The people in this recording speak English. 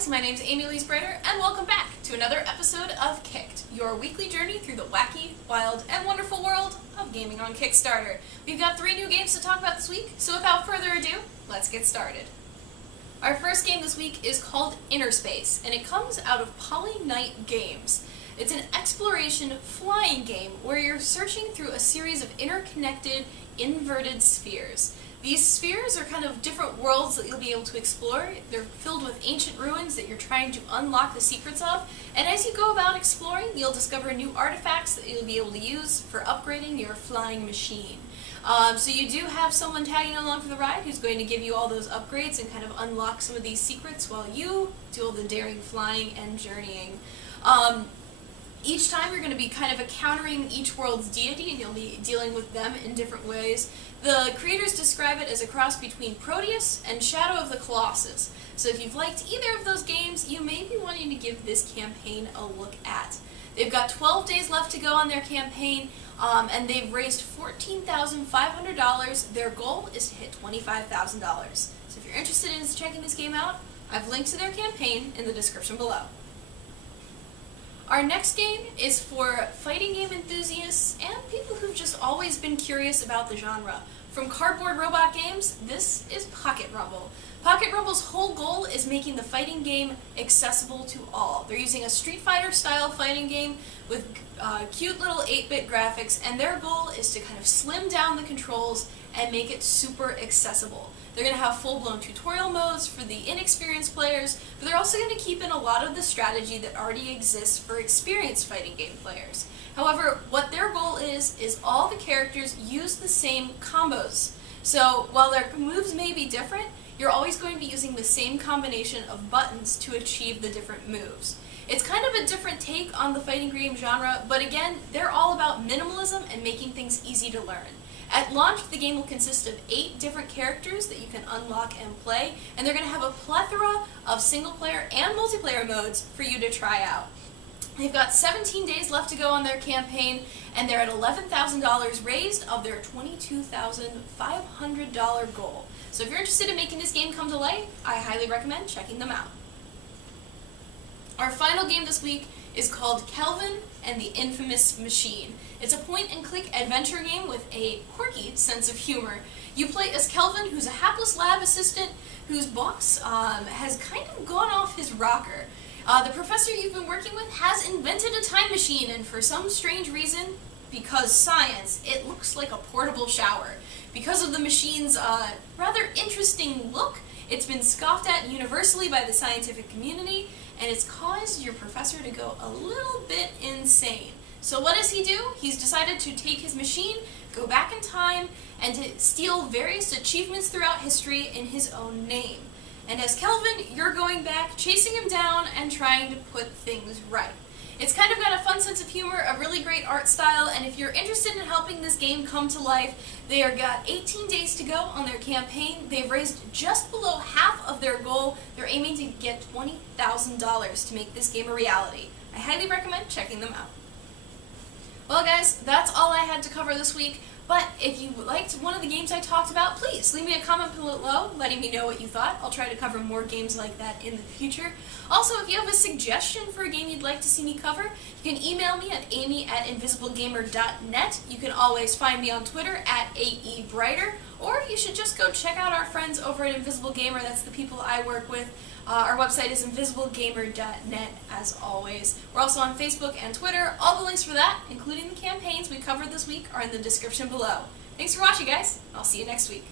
guys, my name's Amy Elyse Brighter, and welcome back to another episode of Kicked, your weekly journey through the wacky, wild, and wonderful world of gaming on Kickstarter. We've got 3 new games to talk about this week, so without further ado, let's get started. Our first game this week is called InnerSpace, and it comes out of Poly-Night Games. It's an exploration flying game where you're searching through a series of interconnected, inverted spheres. These spheres are kind of different worlds that you'll be able to explore. They're filled with ancient ruins that you're trying to unlock the secrets of, and as you go about exploring, you'll discover new artifacts that you'll be able to use for upgrading your flying machine. So you do have someone tagging along for the ride who's going to give you all those upgrades and kind of unlock some of these secrets while you do all the daring flying and journeying. Each time you're going to be kind of encountering each world's deity, and you'll be dealing with them in different ways. The creators describe it as a cross between Proteus and Shadow of the Colossus. So if you've liked either of those games, you may be wanting to give this campaign a look at. They've got 12 days left to go on their campaign, and they've raised $14,500. Their goal is to hit $25,000. So if you're interested in checking this game out, I've linked to their campaign in the description below. Our next game is for fighting game enthusiasts and people who've just always been curious about the genre. From Cardboard Robot Games, this is Pocket Rumble. Pocket Rumble's whole goal is making the fighting game accessible to all. They're using a Street Fighter style fighting game with cute little 8-bit graphics, and their goal is to kind of slim down the controls and make it super accessible. They're going to have full-blown tutorial modes for the inexperienced players, but they're also going to keep in a lot of the strategy that already exists for experienced fighting game players. However, what their goal is all the characters use the same combos. So while their moves may be different, you're always going to be using the same combination of buttons to achieve the different moves. It's kind of a different take on the fighting game genre, but again, they're all about minimalism and making things easy to learn. At launch, the game will consist of 8 different characters that you can unlock and play, and they're going to have a plethora of single-player and multiplayer modes for you to try out. They've got 17 days left to go on their campaign, and they're at $11,000 raised of their $22,500 goal. So if you're interested in making this game come to life, I highly recommend checking them out. Our final game this week is called Kelvin and the Infamous Machine. It's a point-and-click adventure game with a quirky sense of humor. You play as Kelvin, who's a hapless lab assistant whose boss has kind of gone off his rocker. The professor you've been working with has invented a time machine, and for some strange reason, because science, it looks like a portable shower. Because of the machine's rather interesting look, it's been scoffed at universally by the scientific community, and it's caused your professor to go a little bit insane. So what does he do? He's decided to take his machine, go back in time, and to steal various achievements throughout history in his own name. And as Kelvin, you're going back, chasing him down, and trying to put things right. It's kind of got a fun sense of humor, a really great art style, and if you're interested in helping this game come to life, they are got 18 days to go on their campaign. They've raised just below half of their goal. They're aiming to get $20,000 to make this game a reality. I highly recommend checking them out. Well guys, that's all I had to cover this week, but if you liked one of the games I talked about, please leave me a comment below letting me know what you thought. I'll try to cover more games like that in the future. Also, if you have a suggestion for a game you'd like to see me cover, you can email me at amy@invisiblegamer.net. You can always find me on Twitter at @AEBrighter, or you should just go check out our friends over at Invisible Gamer. That's the people I work with. Our website is invisiblegamer.net, as always. We're also on Facebook and Twitter. All the links for that, including the campaigns we covered this week, are in the description below. Thanks for watching, guys. I'll see you next week.